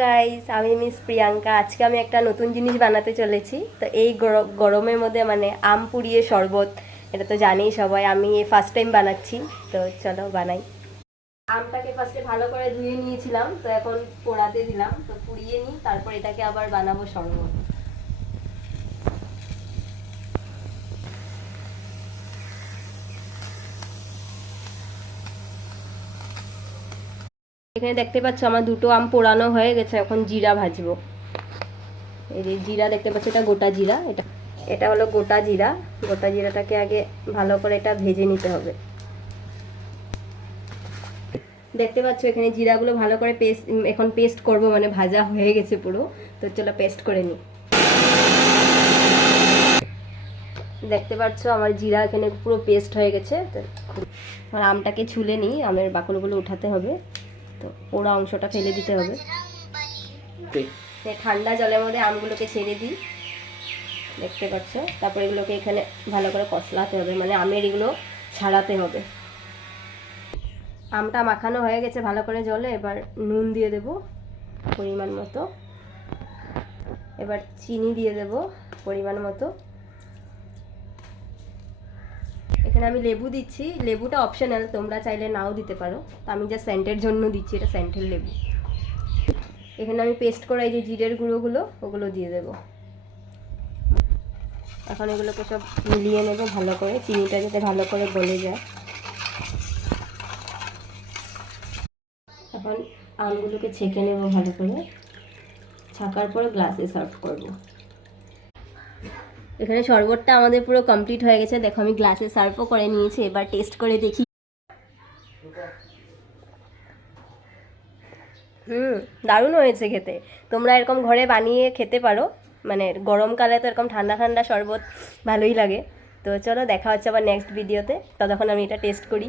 Guys, আমি miss Priyanka. আজকে আমি একটা নতুন জিনিস বানাতে চলেছি। তো এই গরমের মধ্যে মানে আম পুড়িয়ে শরবত, এটা তো জানেই সবাই। আমি ফার্স্ট টাইম বানাচ্ছি, তো চলো বানাই। আমটাকে ফার্স্টে ভালো করে ধুয়ে নিয়েছিলাম, তো এখন পোড়াতে দিলাম। তো পুড়িয়ে নিই, তারপর এটাকে আবার বানাবো শরবত। এখানে দেখতে পাচ্ছ আমার দুটো আম পোড়ানো হয়ে গেছে। এখন জিরা ভাজবো। এই যে জিরা দেখতে পাচ্ছ, এটা গোটা জিরা। এটা এটা হলো গোটা জিরা। গোটা জিরাটাকে আগে ভালো করে এটা ভেজে নিতে হবে। দেখতে পাচ্ছ এখানে জিরাগুলো ভালো করে এখন পেস্ট করব, মানে ভাজা হয়ে গেছে পুরো। তো চলো পেস্ট করে নিই। দেখতে পাচ্ছ আমার জিরা এখানে পুরো পেস্ট হয়ে গেছে। তো আমার আমটাকে ছুলে নিই, আমের বাকলগুলো উঠাতে হবে। তো পোড়া অংশটা ফেলে দিতে হবে। ঠান্ডা জলের মধ্যে আমগুলোকে ছেড়ে দিই, দেখতে পাচ্ছ। তারপর এগুলোকে এখানে ভালো করে কষলাতে হবে, মানে আমের এগুলো ছাড়াতে হবে। আমটা মাখানো হয়ে গেছে ভালো করে জলে। এবার নুন দিয়ে দেব পরিমাণ মতো। এবার চিনি দিয়ে দেব পরিমাণ মতো। এখানে আমি লেবু দিচ্ছি। লেবুটা অপশনাল, তোমরা চাইলে নাও দিতে পারো। তো আমি যা সেন্টের জন্য দিচ্ছি, এটা সেন্টের লেবু। এখানে আমি পেস্ট করা এই যে জিরের গুঁড়োগুলো, ওগুলো দিয়ে দেব। এখন এগুলোকে সব মিলিয়ে নেব ভালো করে, চিনিটা যাতে ভালো করে গলে যায়। এখন আমগুলোকে ছেঁকে নেব ভালো করে। ছাকার পরে গ্লাসে সার্ভ করব। এখানে শরবতটা আমাদের পুরো কমপ্লিট হয়ে গেছে। দেখো আমি গ্লাসে সার্ভও করে নিয়েছি। এবার টেস্ট করে দেখি। দারুণ হয়েছে খেতে। তোমরা এরকম ঘরে বানিয়ে খেতে পারো। মানে গরমকালে তো এরকম ঠান্ডা ঠান্ডা শরবত ভালোই লাগে। তো চলো দেখা হচ্ছে আবার নেক্সট ভিডিওতে। ততক্ষণ আমি এটা টেস্ট করি।